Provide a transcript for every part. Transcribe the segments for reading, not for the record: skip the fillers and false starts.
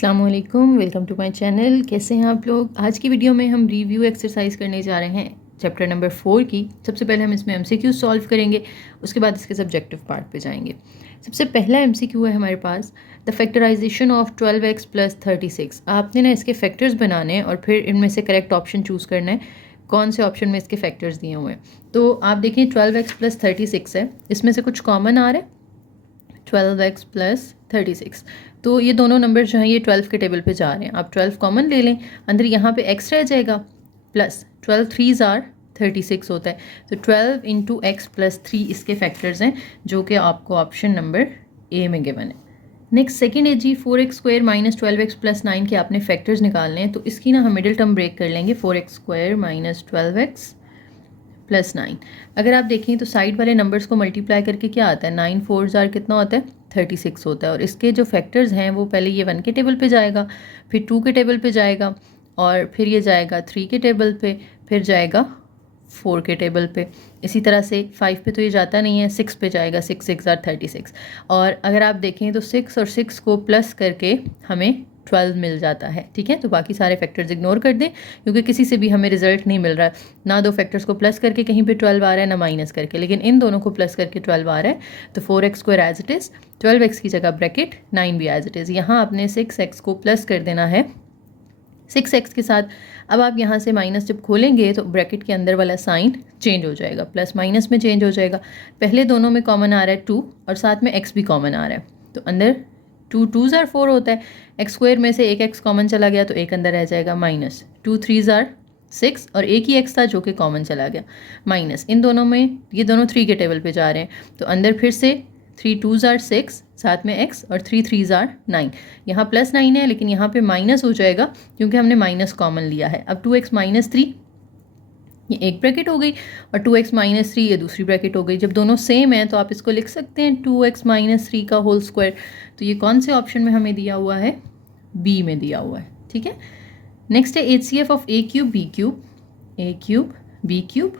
अस्सलामुअलैकुम, welcome to my channel. कैसे हैं आप लोग। आज की वीडियो में हम रिव्यू एक्सरसाइज करने जा रहे हैं चैप्टर नंबर 4 की। सबसे पहले हम इसमें एमसीक्यू सॉल्व करेंगे, उसके बाद इसके सब्जेक्टिव पार्ट पे जाएंगे। सबसे पहला एमसीक्यू है हमारे पास, the factorisation of 12x plus 36। आपने ना इसके फैक्टर्स बनाने हैं और फिर इनमें से करेक्ट ऑप्शन चूज़ करना है कौन से ऑप्शन में इसके फैक्टर्स दिए हुए हैं। तो आप देखिए 12x प्लस 36 है, इसमें से कुछ कॉमन आ रहा है 12x प्लस 36। तो ये दोनों नंबर जो हैं ये 12 के टेबल पे जा रहे हैं। आप 12 कॉमन ले लें, अंदर यहाँ पे x रह जाएगा प्लस 12 3s आर 36 होता है। तो 12 इंटू एक्स प्लस 3 इसके फैक्टर्स हैं जो कि आपको ऑप्शन नंबर ए में गिवन है। नेक्स्ट सेकेंड है जी 4x square minus 12x plus 9 के आपने फैक्टर्स निकालने हैं। तो इसकी ना हम मिडिल टर्म ब्रेक कर लेंगे, 4x square minus 12x plus 9। अगर आप देखें तो साइड वाले नंबर्स को मल्टीप्लाई करके क्या आता है, 9 4 जार कितना होता है 36 होता है। और इसके जो फैक्टर्स हैं वो पहले ये 1 के टेबल पे जाएगा, फिर 2 के टेबल पे जाएगा, और फिर ये जाएगा 3 के टेबल पे, फिर जाएगा 4 के टेबल पे। इसी तरह से 5 पे तो ये जाता नहीं है, 6 पे जाएगा, 6 6 जार 36। और अगर आप देखें तो 6 और 6 को प्लस करके हमें 12 मिल जाता है। ठीक है, तो बाकी सारे फैक्टर्स इग्नोर कर दें क्योंकि किसी से भी हमें रिजल्ट नहीं मिल रहा है। ना दो फैक्टर्स को प्लस करके कहीं पे 12 आ रहा है, ना माइनस करके, लेकिन इन दोनों को प्लस करके 12 आ रहा है। तो 4x square as it is, 12x की जगह ब्रैकेट 9 भी एज इट इज़। यहाँ आपने 6x को प्लस कर देना है 6x के साथ। अब आप यहाँ से माइनस जब खोलेंगे तो ब्रैकेट के अंदर वाला साइन चेंज हो जाएगा, प्लस माइनस में चेंज हो जाएगा। पहले दोनों में कॉमन आ रहा है 2 और साथ में x भी कॉमन आ रहा है, तो अंदर 2 2s आर 4 होता है। एक्स स्क्वायर में से एक x कॉमन चला गया तो एक अंदर रह जाएगा माइनस 2 3s आर 6 और एक ही x था जो कि कॉमन चला गया माइनस। इन दोनों में ये दोनों 3 के टेबल पे जा रहे हैं, तो अंदर फिर से 3 2s आर 6 साथ में x और 3 3s आर 9। यहाँ प्लस 9 है लेकिन यहाँ पे माइनस हो जाएगा क्योंकि हमने माइनस कॉमन लिया है। अब 2x माइनस 3 ये एक ब्रैकेट हो गई और 2x माइनस 3 ये दूसरी ब्रैकेट हो गई। जब दोनों सेम है तो आप इसको लिख सकते हैं 2x माइनस 3 का होल स्क्वायर। तो ये कौन से ऑप्शन में हमें दिया हुआ है, बी में दिया हुआ है। ठीक है, नेक्स्ट है HCF of a cube b cube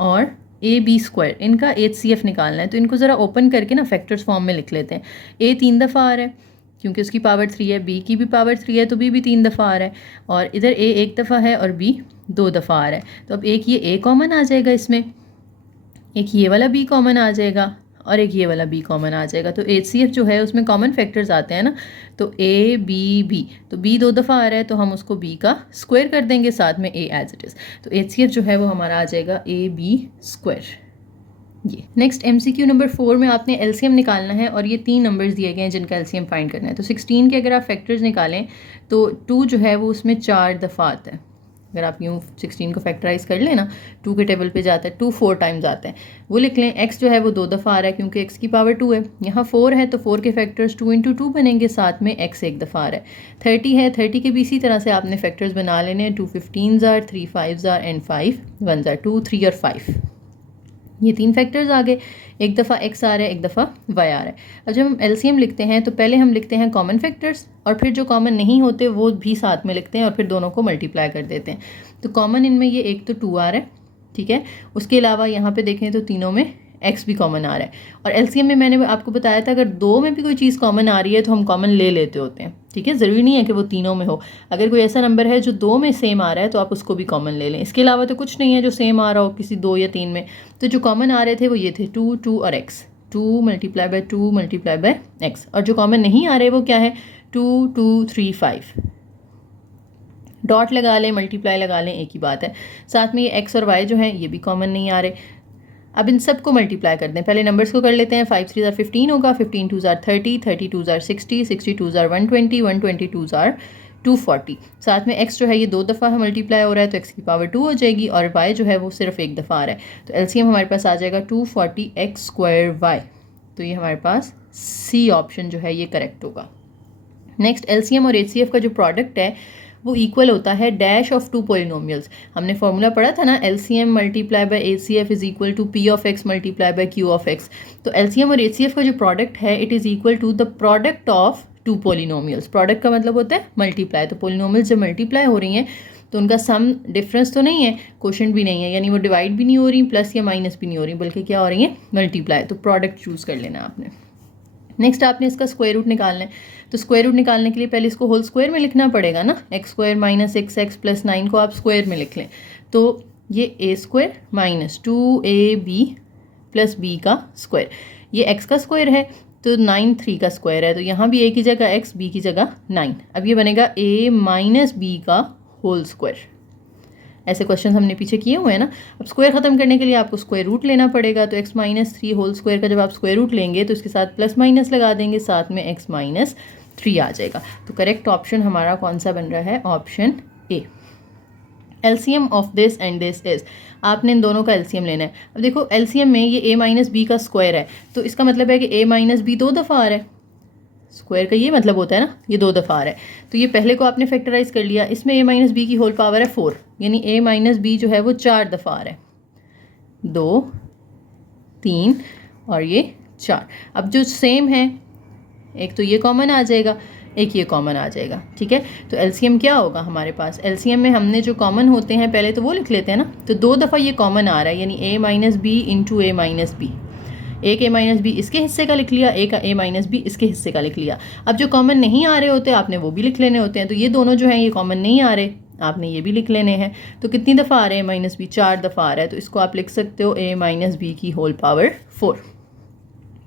और ab स्क्वायर। इनका HCF निकालना है, तो इनको ज़रा ओपन करके ना फैक्टर्स फॉर्म में लिख लेते हैं। a 3 दफ़ा आ रहा है क्योंकि उसकी पावर 3 है, b की भी पावर 3 है तो b भी 3 दफ़ा आ रहा है, और इधर a 1 दफ़ा है और b 2 दफ़ा आ रहा है। तो अब एक ये a कॉमन आ जाएगा इसमें, एक ये वाला b कॉमन आ जाएगा और एक ये वाला b कॉमन आ जाएगा। तो HCF जो है उसमें कॉमन फैक्टर्स आते हैं ना, तो a b b, तो b 2 दफ़ा आ रहा है तो हम उसको b का स्क्वायर कर देंगे, साथ में a एज इट इज़। तो HCF जो है वो हमारा आ जाएगा ab स्क्वायर। ये नेक्स्ट MCQ नंबर 4 में आपने LCM निकालना है और ये 3 नंबर्स दिए गए हैं जिनका LCM फाइंड करना है। तो 16 के अगर आप फैक्टर्स निकालें तो 2 जो है वो उसमें 4 दफ़ा आता है। अगर आप यूँ 16 को फैक्टराइज कर लें ना, 2 के टेबल पे जाता है, 2 4 टाइम्स आता है, वो लिख लें। x जो है वो 2 दफ़ा आ रहा है क्योंकि x की पावर 2 है। यहाँ 4 है तो 4 के फैक्टर्स 2 इंटू 2 बनेंगे, साथ में x 1 दफ़ा आ रहा है। 30 है, 30 के भी इसी तरह से आपने फैक्टर्स बना लेने हैं, 2 15s are 3 5s are and 5 1s are, 2 3 और 5। ये 3 फैक्टर्स आ गए, एक दफ़ा x आ रहा है, एक दफ़ा y आ रहा है। अब जब हम LCM लिखते हैं तो पहले हम लिखते हैं कॉमन फैक्टर्स और फिर जो कॉमन नहीं होते वो भी साथ में लिखते हैं और फिर दोनों को मल्टीप्लाई कर देते हैं। तो कॉमन इनमें ये एक तो 2 आ रहा है, ठीक है, उसके अलावा यहाँ पे देखें तो तीनों में x भी कॉमन आ रहा है। और LCM में मैंने आपको बताया था अगर 2 में भी कोई चीज़ कॉमन आ रही है तो हम कॉमन ले लेते होते हैं। ठीक है, ज़रूरी नहीं है कि वो तीनों में हो। अगर कोई ऐसा नंबर है जो 2 में सेम आ रहा है तो आप उसको भी कॉमन ले लें। इसके अलावा तो कुछ नहीं है जो सेम आ रहा हो किसी 2 या 3 में। तो जो कॉमन आ रहे थे वो ये थे 2 2 और x, 2 multiply by 2 multiply by x। और जो कॉमन नहीं आ रहे वो क्या है, 2 2 3 5। डॉट लगा लें, मल्टीप्लाई लगा लें, एक ही बात है। साथ में ये x और y जो हैं ये भी कॉमन नहीं आ रहे। अब इन सब को मल्टीप्लाई कर दें, पहले नंबर्स को कर लेते हैं। 5 3 ज़ार 15 होगा, 15 2 ज़ार 30, 30 2 ज़ार 60, 60 2 ज़ार 120, 120 2 ज़ार 240। साथ में x जो है ये 2 दफ़ा मल्टीप्लाई हो रहा है तो x की पावर 2 हो जाएगी, और y जो है वो सिर्फ एक दफ़ा आ रहा है। तो LCM हमारे पास आ जाएगा 240 x स्क्वायर y। तो ये हमारे पास C ऑप्शन जो है ये करेक्ट होगा। नेक्स्ट LCM और HCF का जो प्रोडक्ट है वो इक्वल होता है डैश ऑफ 2 पोलिनोमियल्स। हमने फॉर्मूला पढ़ा था ना, LCM multiply by HCF is equal to P of x multiply by Q of x। तो LCM और HCF का जो प्रोडक्ट है it is equal to the product of 2 polynomials. Product का मतलब होता है मल्टीप्लाई। तो पोलिनोमियल्स जब मल्टीप्लाई हो रही हैं तो उनका सम डिफरेंस तो नहीं है, क्वोशंट भी नहीं है, यानी वो डिवाइड भी नहीं हो रही, प्लस या माइनस भी नहीं हो रही, बल्कि क्या हो रही है, मल्टीप्लाई। तो प्रोडक्ट चूज़ कर लेना आपने। नेक्स्ट आपने इसका स्क्वायर रूट निकालना है, तो स्क्वायर रूट निकालने के लिए पहले इसको होल स्क्वायर में लिखना पड़ेगा ना, x square minus x x plus 9 को आप स्क्वायर में लिख लें, तो ये a square minus 2ab plus b का स्क्वायर, ये एक्स का स्क्वायर है तो 9 3 का स्क्वायर है, तो यहाँ भी ए की जगह एक्स, बी की जगह 9। अब ये बनेगा ए माइनस बी का होल स्क्वायर। ऐसे क्वेश्चन हमने पीछे किए हुए हैं ना। अब स्क्वायर खत्म करने के लिए आपको स्क्वायर रूट लेना पड़ेगा, तो एक्स माइनस 3 होल स्क्वायर का जब आप स्क्वायर रूट लेंगे तो इसके साथ प्लस माइनस लगा देंगे, साथ में एक्स माइनस 3 आ जाएगा। तो करेक्ट ऑप्शन हमारा कौन सा बन रहा है, option A. LCM of this and this is, आपने इन दोनों का एलसीएम लेना है। अब देखो एलसीएम में ये ए माइनस बी का स्क्वायर है, तो इसका मतलब है कि ए माइनस बी 2 दफ़ा आ रहा है, स्क्वायर का ये मतलब होता है ना, ये 2 दफ़ा आ रहा है। तो ये पहले को आपने फैक्टराइज कर लिया, इसमें ए माइनस बी की होल पावर है 4, यानी ए माइनस बी जो है वो 4 दफ़ा आ रहा है, 2 3 और ये 4। अब जो सेम है, एक तो ये कॉमन आ जाएगा, एक ये कॉमन आ जाएगा, ठीक है। तो एलसीएम क्या होगा हमारे पास, एलसीएम में हमने जो कॉमन होते हैं पहले तो वो लिख लेते हैं ना, तो 2 दफ़ा ये कॉमन आ रहा है, यानी ए minus B into a minus B, एक ए माइनस बी इसके हिस्से का लिख लिया, एक ए माइनस बी इसके हिस्से का लिख लिया। अब जो कॉमन नहीं आ रहे होते आपने वो भी लिख लेने होते हैं, तो ये दोनों जो हैं ये कॉमन नहीं आ रहे, आपने ये भी लिख लेने हैं। तो कितनी दफ़ा आ रहे हैं माइनस बी, 4 दफ़ा आ रहा है, तो इसको आप लिख सकते हो ए माइनस बी की होल पावर 4।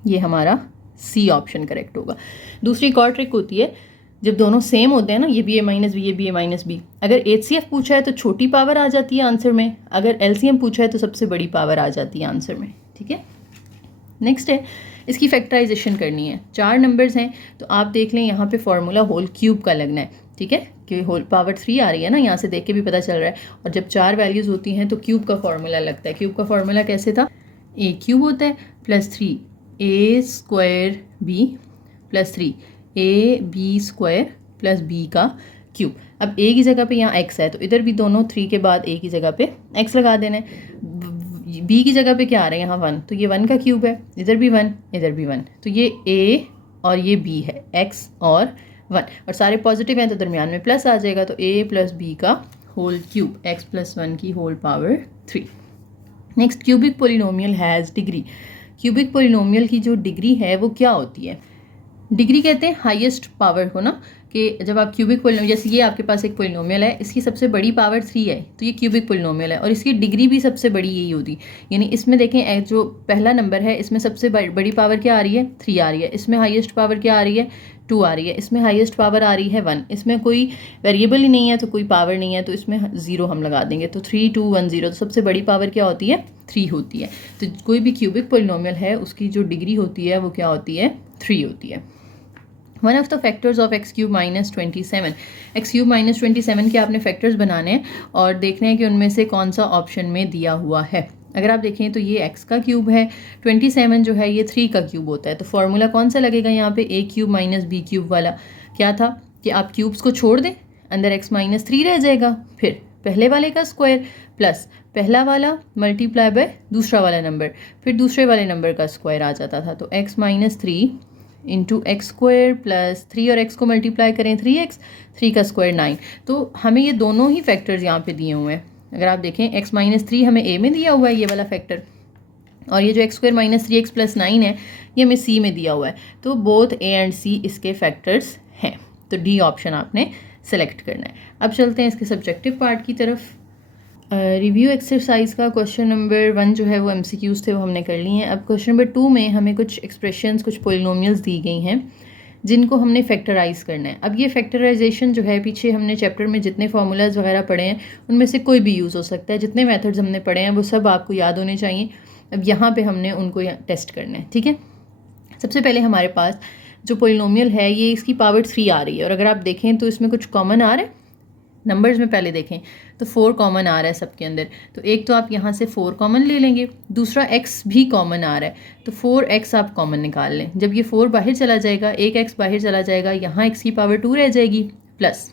ये हमारा सी ऑप्शन करेक्ट होगा। दूसरी एक और ट्रिक होती है, जब दोनों सेम होते हैं ना, ये बी ए माइनस बी, ये बी ए माइनस बी, अगर एचसीएफ पूछा है तो छोटी पावर आ जाती है आंसर में, अगर एलसीएम पूछा है तो सबसे बड़ी पावर आ जाती है आंसर में, ठीक है। नेक्स्ट है, इसकी फैक्टराइजेशन करनी है। 4 नंबर्स हैं, तो आप देख लें यहाँ पे फॉर्मूला होल क्यूब का लगना है, ठीक है, क्योंकि होल पावर 3 आ रही है ना, यहाँ से देख के भी पता चल रहा है। और जब 4 वैल्यूज़ होती हैं तो क्यूब का फॉर्मूला लगता है। क्यूब का फॉर्मूला कैसे था, ए क्यूब होता है plus 3 a square b plus 3 a b square plus b का क्यूब। अब ए की जगह पे यहाँ एक्स है, तो इधर भी दोनों 3 के बाद ए की जगह पे एक्स लगा देना है। बी की जगह पे क्या आ रहा है यहाँ 1, तो ये 1 का क्यूब है, इधर भी 1 इधर भी 1, तो ये ए और ये बी है, एक्स और 1, और सारे पॉजिटिव हैं तो दरमियान में प्लस आ जाएगा, तो ए प्लस बी का होल क्यूब, एक्स प्लस 1 की whole power 3। Next, cubic polynomial has degree. Cubic polynomial की जो डिग्री है वो क्या होती है, डिग्री कहते हैं हाईएस्ट पावर को ना, कि जब आप क्यूबिक पोलिनोमियल, जैसे ये आपके पास एक पोलिनोमियल है, इसकी सबसे बड़ी पावर 3 है, तो ये क्यूबिक पोलिनोमियल है, और इसकी डिग्री भी सबसे बड़ी यही होती। यानी इसमें देखें जो पहला नंबर है इसमें सबसे बड़ी पावर क्या आ रही है, 3 आ रही है, इसमें हाईएस्ट पावर क्या आ रही है, 2 आ रही है, इसमें हाईएस्ट पावर आ रही है 1, इसमें कोई वेरिएबल ही नहीं है तो कोई पावर नहीं है, तो इसमें 0 हम लगा देंगे, तो 3 2 1 0, तो सबसे बड़ी पावर क्या होती है, 3 होती है। तो कोई भी क्यूबिक पोलिनोमियल है उसकी जो डिग्री होती है वो क्या होती है, 3 होती है। One of the factors of x cube minus 27, x cube minus 27 के आपने फैक्टर्स बनाने हैं और देखने हैं कि उनमें से कौन सा ऑप्शन में दिया हुआ है। अगर आप देखें तो ये x का क्यूब है, 27 जो है ये 3 का क्यूब होता है, तो फॉर्मूला कौन सा लगेगा यहाँ पे, ए क्यूब माइनस बी क्यूब वाला। क्या था कि आप क्यूब्स को छोड़ दें, अंदर x माइनस 3 रह जाएगा, फिर पहले वाले का स्क्वायर प्लस पहला वाला मल्टीप्लाई बाय दूसरा वाला नंबर, फिर दूसरे वाले नंबर का स्क्वायर आ जाता था, तो x minus 3 into x square plus 3 और x को मल्टीप्लाई करें 3x, 3 का स्क्वायर 9। तो हमें ये दोनों ही फैक्टर्स यहाँ पे दिए हुए हैं। अगर आप देखें x माइनस 3 हमें a में दिया हुआ है ये वाला फैक्टर, और ये जो x square minus 3x plus 9 है ये हमें c में दिया हुआ है, तो बोथ a एंड c इसके फैक्टर्स हैं, तो डी ऑप्शन आपने सेलेक्ट करना है। अब चलते हैं इसके सब्जेक्टिव पार्ट की तरफ। रिव्यू एक्सरसाइज का क्वेश्चन नंबर 1 जो है वो MCQs थे, वो हमने कर लिए हैं। अब क्वेश्चन नंबर 2 में हमें कुछ एक्सप्रेशंस, कुछ पोलिनोमियल्स दी गई हैं जिनको हमने फैक्टराइज करना है। अब ये फैक्टराइजेशन जो है, पीछे हमने चैप्टर में जितने फार्मूलाज वगैरह पढ़े हैं उनमें से कोई भी यूज़ हो सकता है, जितने मेथड्स हमने पढ़े हैं वो सब आपको याद होने चाहिए। अब यहाँ पे हमने उनको टेस्ट करना है, ठीक है। सबसे पहले हमारे पास जो पोलिनोमियल है ये इसकी पावर 3 आ रही है, और अगर आप देखें तो इसमें कुछ कॉमन आ रहा है नंबर्स में। पहले देखें तो 4 कॉमन आ रहा है सबके अंदर, तो एक तो आप यहाँ से 4 कॉमन ले लेंगे, दूसरा x भी कॉमन आ रहा है, तो 4x आप कॉमन निकाल लें। जब ये 4 बाहर चला जाएगा, एक x बाहर चला जाएगा, यहाँ x की पावर 2 रह जाएगी, प्लस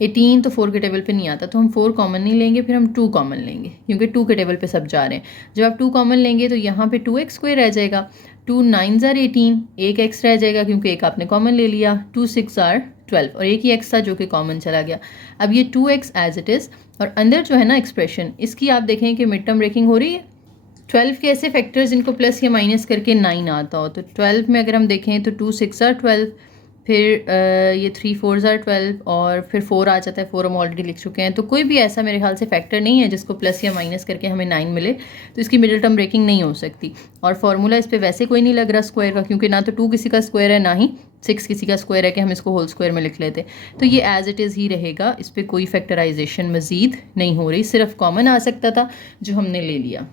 18 तो 4 के टेबल पे नहीं आता, तो हम 4 कॉमन नहीं लेंगे, फिर हम 2 कॉमन लेंगे, क्योंकि 2 के टेबल पे सब जा रहे हैं। जब आप 2 कॉमन लेंगे तो यहाँ पे 2x स्क्वायर रह जाएगा, 2 9 ज़ार 18, एक x रह जाएगा क्योंकि एक आपने कॉमन ले लिया, 2 6 ज़ार 12, और एक ही x था जो कि कॉमन चला गया। अब ये 2x एज इट इज़, और अंदर जो है ना एक्सप्रेशन, इसकी आप देखें कि मिड टर्म ब्रेकिंग हो रही है, 12 के ऐसे फैक्टर्स इनको प्लस या माइनस करके 9 आता हो, तो 12 में अगर हम देखें तो 2 6 आर 12, फिर ये 3 4 आर 12 और फिर 4 आ जाता है, 4 हम ऑलरेडी लिख चुके हैं। तो कोई भी ऐसा मेरे ख्याल से फैक्टर नहीं है जिसको प्लस या माइनस करके हमें 9 मिले, तो इसकी मिडिल टर्म ब्रेकिंग नहीं हो सकती। और फार्मूला इस पर वैसे कोई नहीं लग रहा स्क्वायर का, क्योंकि ना तो 2 किसी का स्क्वायर है, ना ही 6 किसी का स्क्वायर है कि हम इसको होल स्क्वायर में लिख लेते। तो ये एज इट इज़ ही रहेगा, इस पर कोई फैक्टराइजेशन मज़ीद नहीं हो रही, सिर्फ कॉमन आ सकता था जो हमने ले लिया।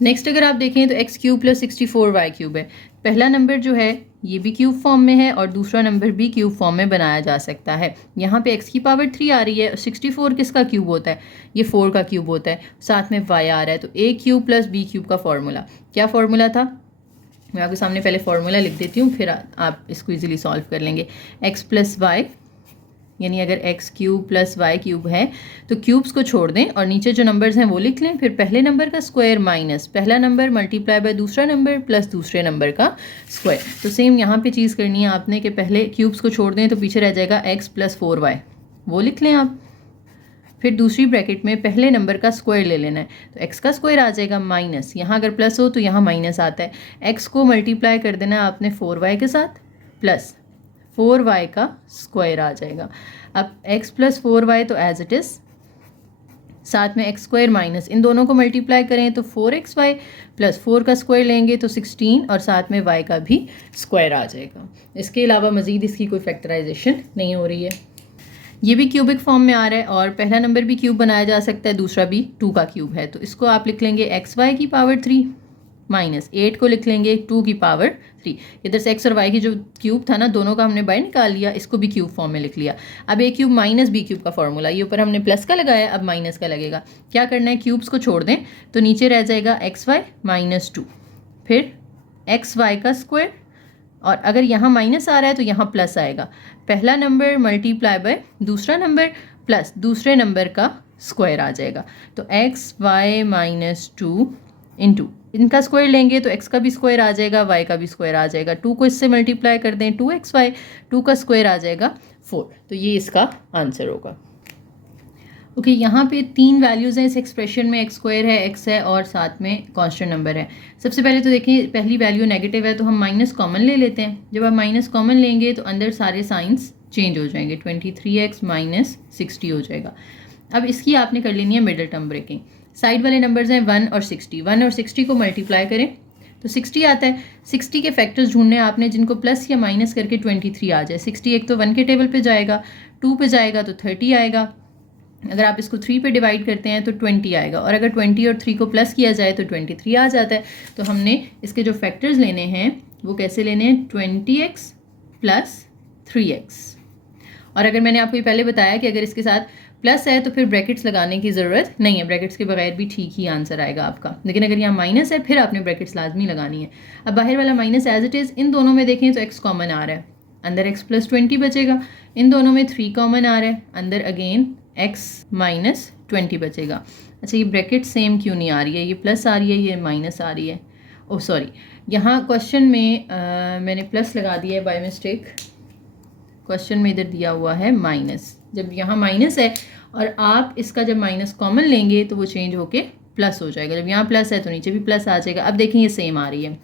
नेक्स्ट अगर आप देखें तो x cube plus 64 y cube है। पहला नंबर जो है ये भी क्यूब फॉर्म में है और दूसरा नंबर भी क्यूब फॉर्म में बनाया जा सकता है। यहाँ पे x की पावर 3 आ रही है और 64 किसका क्यूब होता है, ये 4 का क्यूब होता है, साथ में y आ रहा है। तो a cube plus b cube का फॉर्मूला क्या फॉर्मूला था, मैं आपके सामने पहले फॉर्मूला लिख देती हूँ, फिर आप इसको इजीली सॉल्व कर लेंगे। x प्लस वाई, यानी अगर x cube plus y cube है तो क्यूब्स को छोड़ दें और नीचे जो नंबर्स हैं वो लिख लें, फिर पहले नंबर का स्क्वायर माइनस पहला नंबर मल्टीप्लाई बाय दूसरा नंबर प्लस दूसरे नंबर का स्क्वायर। तो सेम यहाँ पे चीज़ करनी है आपने कि पहले क्यूब्स को छोड़ दें तो पीछे रह जाएगा x प्लस 4y, वो लिख लें आप। फिर दूसरी ब्रैकेट में पहले नंबर का स्क्वायर ले लेना है, तो x का स्क्वायर आ जाएगा माइनस, यहाँ अगर प्लस हो तो यहाँ माइनस आता है, x को मल्टीप्लाई कर देना है आपने 4y के साथ प्लस 4y का स्क्वायर आ जाएगा। अब x प्लस 4y तो एज इट इज़, साथ में एक्स स्क्वायर माइनस इन दोनों को मल्टीप्लाई करें तो 4xy प्लस 4 का स्क्वायर लेंगे तो 16 और साथ में y का भी स्क्वायर आ जाएगा। इसके अलावा मज़ीद इसकी कोई फैक्टराइजेशन नहीं हो रही है। ये भी क्यूबिक फॉर्म में आ रहा है और पहला नंबर भी क्यूब बनाया जा सकता है, दूसरा भी 2 का क्यूब है, तो इसको आप लिख लेंगे xy की पावर 3 माइनस 8 को लिख लेंगे 2 की पावर 3। इधर से x और y की जो क्यूब था ना दोनों का हमने बाहर निकाल लिया, इसको भी क्यूब फॉर्म में लिख लिया। अब a cube minus b cube का फॉर्मूला, ये ऊपर हमने प्लस का लगाया, अब माइनस का लगेगा। क्या करना है, क्यूब्स को छोड़ दें तो नीचे रह जाएगा xy माइनस 2, फिर xy का स्क्वायर, और अगर यहाँ माइनस आ रहा है तो यहाँ प्लस आएगा, पहला नंबर मल्टीप्लाई बाय दूसरा नंबर प्लस दूसरे नंबर का स्क्वायर आ जाएगा। तो xy माइनस 2 इंटू इनका स्क्वायर लेंगे तो x का भी स्क्वायर आ जाएगा, y का भी स्क्वायर आ जाएगा, 2 को इससे मल्टीप्लाई कर दें 2xy, 2 का स्क्वायर आ जाएगा 4। तो ये इसका आंसर होगा। ओके, यहाँ पे 3 वैल्यूज़ हैं इस एक्सप्रेशन में, x स्क्वायर है, x है और साथ में कांस्टेंट नंबर है। सबसे पहले तो देखिए पहली वैल्यू नेगेटिव है तो हम माइनस कॉमन ले लेते हैं। जब आप माइनस कॉमन लेंगे तो अंदर सारे साइंस चेंज हो जाएंगे, 23x माइनस 60 हो जाएगा। अब इसकी आपने कर लेनी है मिडिल टर्म ब्रेकिंग। साइड वाले नंबर्स हैं 1 और 60, 1 और 60 को मल्टीप्लाई करें तो 60 आता है। 60 के फैक्टर्स ढूंढने आपने जिनको प्लस या माइनस करके 23 आ जाए। 60 एक तो 1 के टेबल पे जाएगा, 2 पे जाएगा तो 30 आएगा, अगर आप इसको 3 पे डिवाइड करते हैं तो 20 आएगा, और अगर 20 और 3 को प्लस किया जाए तो 23 आ जाता है। तो हमने इसके जो फैक्टर्स लेने हैं वो कैसे लेने हैं, 20x प्लस 3x। और अगर मैंने आपको ये पहले बताया कि अगर इसके साथ प्लस है तो फिर ब्रैकेट्स लगाने की ज़रूरत नहीं है, ब्रैकेट्स के बगैर भी ठीक ही आंसर आएगा आपका। लेकिन अगर यहाँ माइनस है फिर आपने ब्रैकेट्स लाजमी लगानी है। अब बाहर वाला माइनस एज इट इज़, इन दोनों में देखें तो x कॉमन आ रहा है, अंदर x प्लस 20 बचेगा। इन दोनों में 3 कॉमन आ रहा है, अंदर अगेन x माइनस 20 बचेगा। अच्छा, ये ब्रैकेट सेम क्यों नहीं आ रही है, ये प्लस आ रही है, ये माइनस आ रही है। ओह सॉरी, यहाँ क्वेश्चन में मैंने प्लस लगा दिया है बाय मिस्टेक। क्वेश्चन में इधर दिया हुआ है माइनस, जब यहाँ माइनस है और आप इसका जब माइनस कॉमन लेंगे तो वो चेंज होके प्लस हो जाएगा। जब यहाँ प्लस है तो नीचे भी प्लस आ जाएगा। अब देखें ये सेम आ रही है,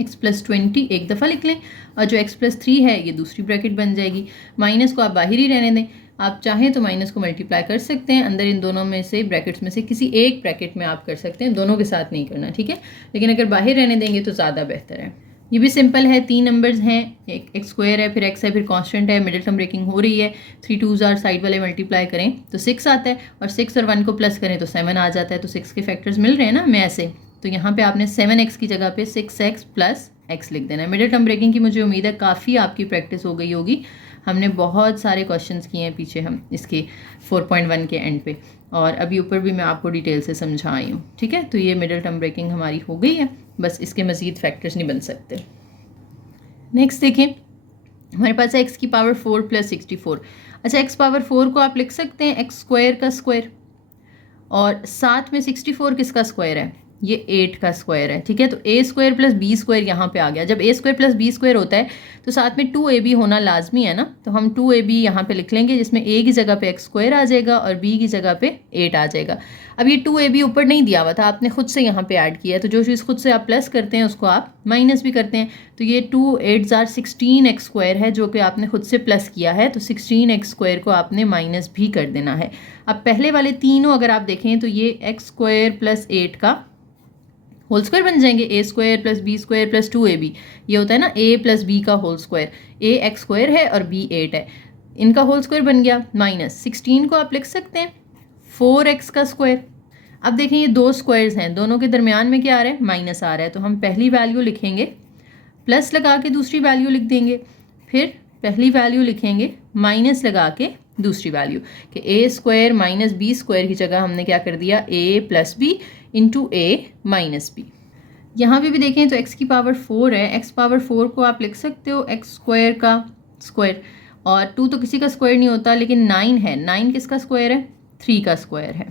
x प्लस 20 एक दफ़ा लिख लें और जो x प्लस 3 है ये दूसरी ब्रैकेट बन जाएगी। माइनस को आप बाहर ही रहने दें, आप चाहें तो माइनस को मल्टीप्लाई कर सकते हैं, अंदर इन दोनों में से ब्रैकेट्स में से किसी एक ब्रैकेट में आप कर सकते हैं, दोनों के साथ नहीं करना, ठीक है। लेकिन अगर बाहर रहने देंगे तो ज़्यादा बेहतर है। ये भी सिंपल है, 3 नंबर्स हैं, एक x स्क्वायर है, फिर x है, फिर कांस्टेंट है, मिडिल टर्म ब्रेकिंग हो रही है। 3 2s आर, साइड वाले मल्टीप्लाई करें तो 6 आता है, और 6 और 1 को प्लस करें तो 7 आ जाता है। तो 6 के फैक्टर्स मिल रहे हैं ना मैं ऐसे, तो यहाँ पे आपने 7x की जगह पे 6x प्लस x लिख देना है। मिडिल टर्म ब्रेकिंग की मुझे उम्मीद है काफ़ी आपकी प्रैक्टिस हो गई होगी, हमने बहुत सारे क्वेश्चंस किए हैं पीछे हम इसके 4.1 के एंड पे, और अभी ऊपर भी मैं आपको डिटेल से समझा आई हूँ, ठीक है। तो ये मिडिल टर्म ब्रेकिंग हमारी हो गई है, बस इसके मज़ीद फैक्टर्स नहीं बन सकते। नेक्स्ट देखें, हमारे पास है x की पावर 4 प्लस 64। अच्छा, x पावर 4 को आप लिख सकते हैं x स्क्वायर का स्क्वायर, और साथ में 64 किसका स्क्वायर है, ये 8 का स्क्वायर है, ठीक है। तो ए स्क्वायर प्लस बी स्क्वायर यहाँ पे आ गया। जब ए स्क्वायर प्लस बी स्क्वायर होता है तो साथ में 2ab होना लाजमी है ना, तो हम 2ab यहाँ पे लिख लेंगे, जिसमें a की जगह पे x स्क्वायर आ जाएगा और b की जगह पे 8 आ जाएगा। अब ये 2ab ऊपर नहीं दिया हुआ था, आपने खुद से यहाँ पे ऐड किया है, तो जो चीज़ खुद से आप प्लस करते हैं उसको आप माइनस भी करते हैं। तो ये 2 8 16x स्क्वायर है जो कि आपने खुद से प्लस किया है, तो 16x स्क्वायर को आपने माइनस भी कर देना है। अब पहले वाले तीनों अगर आप देखें तो ये x स्क्वायर प्लस 8 का होल स्क्वायर बन जाएंगे, a square plus b square plus 2ab, ये होता है ना a प्लस बी का whole square, a x square है और b 8 है, इनका होल स्क्वायर बन गया। माइनस 16 को आप लिख सकते हैं 4x का स्क्वायर। अब देखें ये दो स्क्वायर्स हैं, दोनों के दरमियान में क्या आ रहा है, माइनस आ रहा है, तो हम पहली वैल्यू लिखेंगे, प्लस लगा के दूसरी वैल्यू लिख देंगे, फिर पहली वैल्यू लिखेंगे, माइनस लगा के दूसरी वैल्यू, कि a square minus b square की जगह हमने क्या कर दिया, a plus b into a minus b. यहाँ पे भी देखें तो x की पावर 4 है, x पावर 4 को आप लिख सकते हो x स्क्वायर का स्क्वायर, और 2 तो किसी का स्क्वायर नहीं होता, लेकिन 9 है, 9 किसका स्क्वायर है, 3 का स्क्वायर है।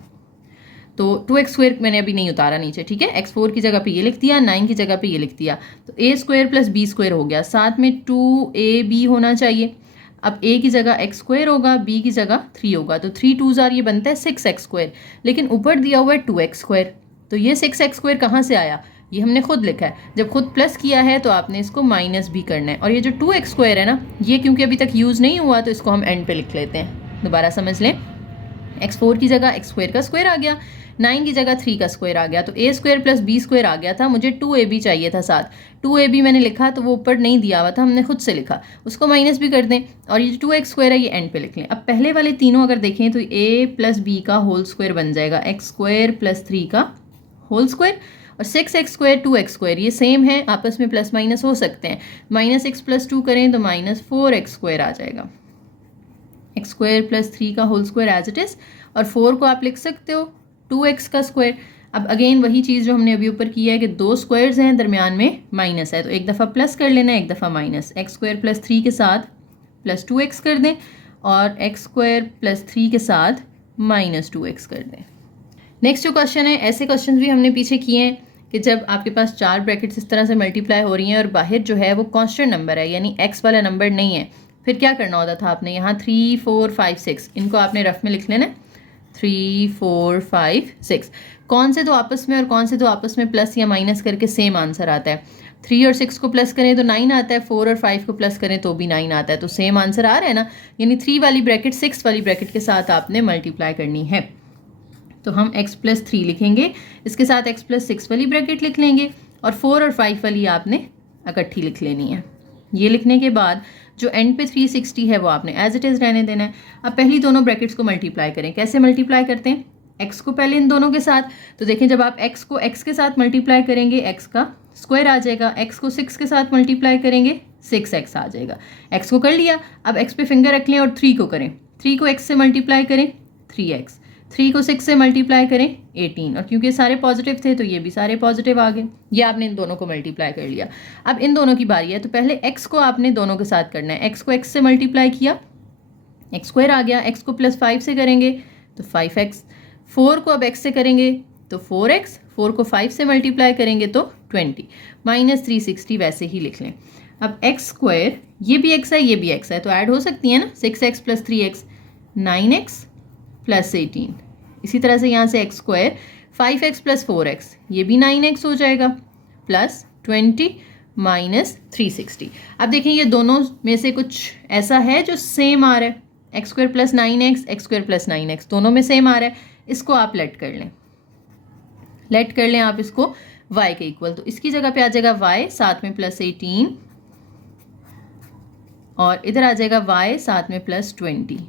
तो 2x स्क्वायर मैंने अभी नहीं उतारा नीचे, ठीक है, x4 की जगह पे ये लिख दिया, 9 की जगह पे ये लिख दिया, तो a square plus b square हो गया, साथ में 2ab होना चाहिए। अब a की जगह x स्क्वायर होगा, b की जगह 3 होगा, तो 3 2 ये बनता है 6x स्क्वायर, लेकिन ऊपर दिया हुआ है 2x स्क्वायर, तो ये 6x स्क्वायर कहाँ से आया, ये हमने खुद लिखा है। जब खुद प्लस किया है तो आपने इसको माइनस भी करना है, और ये जो 2x स्क्वायर है ना, ये क्योंकि अभी तक यूज़ नहीं हुआ तो इसको हम एंड पे लिख लेते हैं। दोबारा समझ लें, x4 की जगह x स्क्वायर का स्क्वायर आ गया, 9 की जगह 3 का स्क्वायर आ गया, तो a square plus b square आ गया था, मुझे 2ab चाहिए था साथ, 2ab मैंने लिखा तो वो ऊपर नहीं दिया हुआ था, हमने खुद से लिखा, उसको माइनस भी कर दें, और ये 2x स्क्वायर है ये एंड पे लिख लें। अब पहले वाले तीनों अगर देखें तो a प्लस b का होल स्क्वायर बन जाएगा, x स्क्वायर प्लस 3 का होल स्क्वायर, और 6x स्क्वायर 2x स्क्वायर ये सेम है, आपस में प्लस माइनस हो सकते हैं, माइनस x प्लस 2 करें तो माइनस 4x स्क्वायर आ जाएगा, x स्क्वायर प्लस 3 का whole square as it is, और 4 को आप लिख सकते हो 2x का स्क्वायर। अब अगेन वही चीज़ जो हमने अभी ऊपर किया है कि दो स्क्वायर्स हैं, दरमियान में माइनस है, तो एक दफ़ा प्लस कर लेना है, एक दफ़ा माइनस, x स्क्वायर प्लस 3 के साथ प्लस 2x कर दें, और x स्क्वायर प्लस 3 के साथ माइनस 2x कर दें। नेक्स्ट जो क्वेश्चन है, ऐसे क्वेश्चन भी हमने पीछे किए हैं कि जब आपके पास 4 ब्रैकेट्स इस तरह से मल्टीप्लाई हो रही हैं और बाहर जो है वो कांस्टेंट नंबर है, यानी x वाला नंबर नहीं है, फिर क्या करना होता था आपने, यहाँ 3 4 5 6 इनको आपने रफ में लिख लेना, 3 4 5 6, कौन से दो आपस में और कौन से दो आपस में प्लस या माइनस करके सेम आंसर आता है। 3 और 6 को प्लस करें तो 9 आता है, 4 और 5 को प्लस करें तो भी 9 आता है, तो सेम आंसर आ रहा है ना, यानी 3 वाली ब्रैकेट 6 वाली ब्रैकेट के साथ आपने मल्टीप्लाई करनी है। तो हम x प्लस 3 लिखेंगे, इसके साथ x प्लस 6 वाली ब्रैकेट लिख लेंगे, और 4 और 5 वाली आपने इकट्ठी लिख लेनी है। ये लिखने के बाद जो एंड पे 360 है वो आपने एज इट इज़ रहने देना है। अब पहली दोनों ब्रैकेट्स को मल्टीप्लाई करें, कैसे मल्टीप्लाई करते हैं, x को पहले इन दोनों के साथ, तो देखें जब आप x को x के साथ मल्टीप्लाई करेंगे x का स्क्वायर आ जाएगा, x को 6 के साथ मल्टीप्लाई करेंगे 6x आ जाएगा। x को कर लिया, अब x पे फिंगर रख लें और 3 को करें, 3 को x से मल्टीप्लाई करें 3x, 3 को 6 से मल्टीप्लाई करें 18, और क्योंकि सारे पॉजिटिव थे तो ये भी सारे पॉजिटिव आ गए। ये आपने इन दोनों को मल्टीप्लाई कर लिया। अब इन दोनों की बारी है, तो पहले x को आपने दोनों के साथ करना है, x को x से मल्टीप्लाई किया, x स्क्वायर आ गया, x को प्लस 5 से करेंगे तो 5x, 4 को अब x से करेंगे तो 4x, 4 को 5 से मल्टीप्लाई करेंगे तो 20, माइनस 360 वैसे ही लिख लें। अब x स्क्वायर, ये भी x है ये भी x है, तो ऐड हो सकती है ना, 6x plus 3x 9x plus 18, इसी तरह से यहाँ से x square 5x plus 4x ये भी 9x हो जाएगा, प्लस 20 माइनस 360। अब देखें ये दोनों में से कुछ ऐसा है जो सेम आ रहा है, x square plus 9x, x square plus 9x दोनों में सेम आ रहा है, इसको आप लेट कर लें, लेट कर लें आप इसको y के इक्वल, तो इसकी जगह पे आ जाएगा y साथ में प्लस 18, और इधर आ जाएगा y साथ में प्लस 20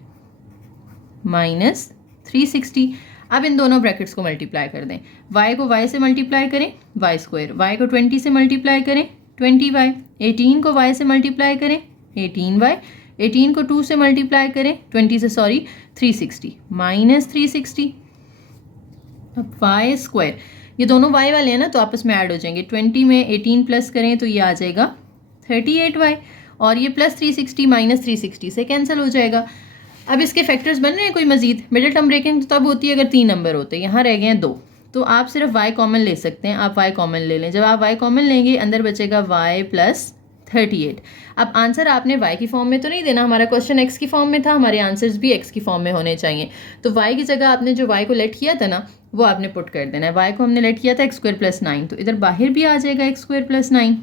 माइनस 360। अब इन दोनों ब्रैकेट्स को मल्टीप्लाई कर दें, y को y से मल्टीप्लाई करें y स्क्वायर, y को 20 से मल्टीप्लाई करें 20y, 18 को y से मल्टीप्लाई करें 18y, 18 को 2 से मल्टीप्लाई करें 20 से 360 माइनस 360। अब y स्क्वायर, ये दोनों y वाले हैं ना तो आपस में ऐड हो जाएंगे, 20 में 18 प्लस करें तो ये आ जाएगा 38y, और ये प्लस 360 माइनस 360 से कैंसिल हो जाएगा। अब इसके फैक्टर्स बन रहे हैं कोई मजीद, मिडिल टर्म ब्रेकिंग तब होती है अगर 3 नंबर होते हैं, यहाँ रह गए हैं 2, तो आप सिर्फ y कॉमन ले सकते हैं, आप y कॉमन ले लें। जब आप y कॉमन लेंगे अंदर बचेगा y प्लस 38। अब आंसर आपने y की फॉर्म में तो नहीं देना, हमारा क्वेश्चन x की फॉर्म में था, हमारे आंसर्स भी x की फॉर्म में होने चाहिए। तो y की जगह आपने जो y को लेट किया था ना वो आपने पुट कर देना है। y को हमने लेट किया था x स्क्वायर प्लस 9, तो इधर बाहर भी आ जाएगा x स्क्वायर प्लस 9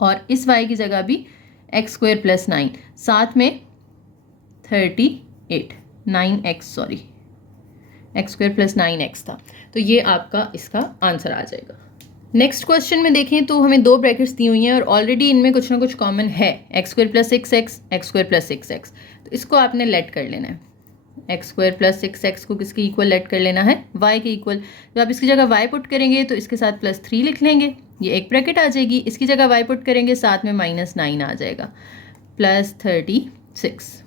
और इस y की जगह भी x स्क्वायर प्लस 9, साथ में 38 9x sorry x square plus 9x था। तो ये आपका इसका आंसर आ जाएगा। नेक्स्ट क्वेश्चन में देखें तो हमें दो ब्रैकेट्स दी हुई हैं और ऑलरेडी इनमें कुछ ना कुछ कॉमन है, x square plus 6x x square plus 6x। तो इसको आपने लेट कर लेना है, x स्क्वायर प्लस 6x को किसके इक्वल लेट कर लेना है, y के इक्वल। जब आप इसकी जगह y पुट करेंगे तो इसके साथ प्लस 3 लिख लेंगे, ये एक ब्रैकेट आ जाएगी। इसकी जगह y पुट करेंगे साथ में माइनस 9 आ जाएगा प्लस 36।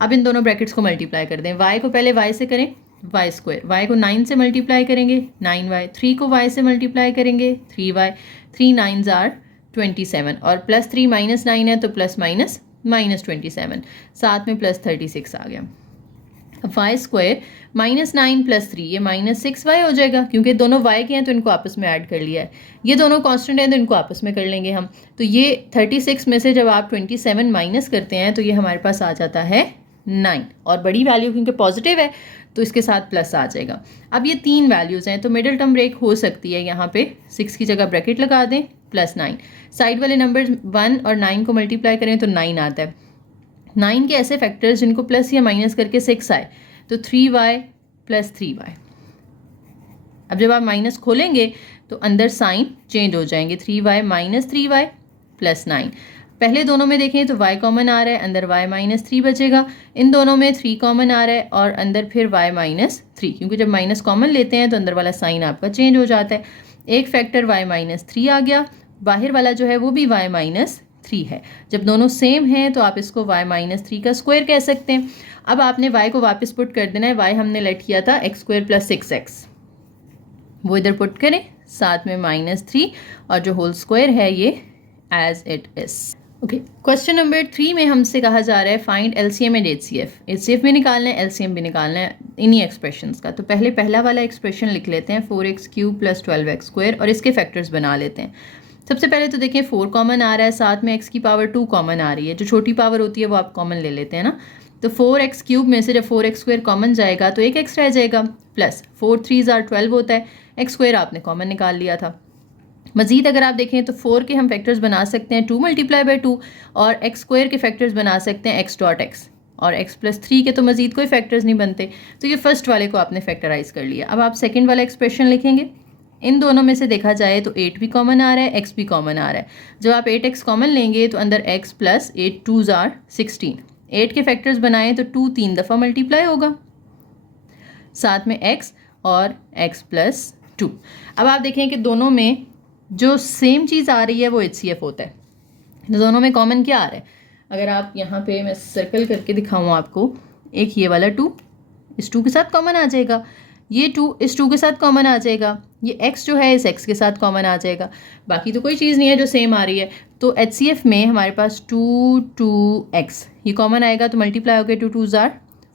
अब इन दोनों ब्रैकेट्स को मल्टीप्लाई कर दें, y को पहले y से करें y स्क्वायर, y को 9 से मल्टीप्लाई करेंगे 9y, 3 को y से मल्टीप्लाई करेंगे 3y, 3 9s आर 27 और प्लस 3 माइनस 9 है तो प्लस माइनस माइनस 27, साथ में प्लस 36 आ गया। अब y स्क्वायर माइनस 9 प्लस 3 ये माइनस 6y हो जाएगा, क्योंकि दोनों y के हैं तो इनको आपस में ऐड कर लिया है। ये दोनों कांस्टेंट हैं तो इनको आपस में कर लेंगे हम। तो ये 36 में से जब आप 27 माइनस करते हैं तो ये हमारे पास आ जाता है 9 और बड़ी वैल्यू क्योंकि पॉजिटिव है तो इसके साथ प्लस आ जाएगा। अब ये तीन वैल्यूज़ हैं तो मिडिल टर्म ब्रेक हो सकती है, यहाँ पे 6 की जगह ब्रैकेट लगा दें प्लस 9, साइड वाले नंबर 1 और 9 को मल्टीप्लाई करें तो 9 आता है। 9 के ऐसे फैक्टर्स जिनको प्लस या माइनस करके 6 आए तो 3y प्लस 3y। अब जब आप माइनस खोलेंगे तो अंदर साइन चेंज हो जाएंगे, 3y माइनस 3y प्लस 9। पहले दोनों में देखें तो y कॉमन आ रहा है, अंदर y माइनस 3 बचेगा। इन दोनों में 3 कॉमन आ रहा है और अंदर फिर y माइनस 3, क्योंकि जब माइनस कॉमन लेते हैं तो अंदर वाला साइन आपका चेंज हो जाता है। एक फैक्टर y माइनस 3 आ गया, बाहर वाला जो है वो भी y माइनस 3 है। जब दोनों सेम हैं तो आप इसको y माइनस 3 का स्क्वायर कह सकते हैं। अब आपने y को वापस पुट कर देना है, y हमने लेट किया था x स्क्वायर प्लस 6x, वो इधर पुट करें साथ में माइनस 3 और जो होल स्क्वायर है ये as it is. Okay, question number 3 में हमसे कहा जा रहा है फाइंड एलसीएम एंड एचसीएफ भी निकालना है, एलसीएम भी निकालना है इन्हीं एक्सप्रेशंस का। तो पहले पहला वाला एक्सप्रेशन लिख लेते हैं 4x cube plus 12x square और इसके फैक्टर्स बना लेते हैं। सबसे पहले तो देखें 4 कॉमन आ रहा है, साथ में x की पावर 2 कॉमन आ रही है। जो छोटी पावर होती है वो आप कॉमन ले लेते हैं ना। तो 4x क्यूब में से जब 4x स्क्वायर कॉमन जाएगा तो एक x रह जाएगा, प्लस 4 3s आर 12 होता है, x स्क्वायर आपने कॉमन निकाल लिया था। मज़ीद अगर आप देखें तो 4 के हम फैक्टर्स बना सकते हैं 2 मल्टीप्लाई बाई 2 और x स्क्वायर के फैक्टर्स बना सकते हैं x डॉट x और x प्लस 3 के तो मज़ीद कोई फैक्टर्स नहीं बनते। तो ये फर्स्ट वाले को आपने फैक्टराइज कर लिया। अब आप सेकंड वाला एक्सप्रेशन लिखेंगे, इन दोनों में से देखा जाए तो 8 भी कॉमन आ रहा है, x भी कॉमन आ रहा है। जब आप 8x कॉमन लेंगे तो अंदर x प्लस 8 2s आर 16, 8 के फैक्टर्स बनाएं तो 2 3 दफ़ा मल्टीप्लाई होगा, साथ में x और x प्लस 2। अब आप देखें कि दोनों में जो सेम चीज़ आ रही है वो HCF होता है। तो दोनों में कॉमन क्या आ रहा है, अगर आप यहाँ पे मैं सर्कल करके दिखाऊँ आपको, एक ये वाला 2 इस 2 के साथ कॉमन आ जाएगा, ये 2 इस 2 के साथ कॉमन आ जाएगा, ये x जो है इस x के साथ कॉमन आ जाएगा। बाकी तो कोई चीज़ नहीं है जो सेम आ रही है। तो HCF में हमारे पास 2 2x ये कॉमन आएगा तो मल्टीप्लाई होकर 2 2s आर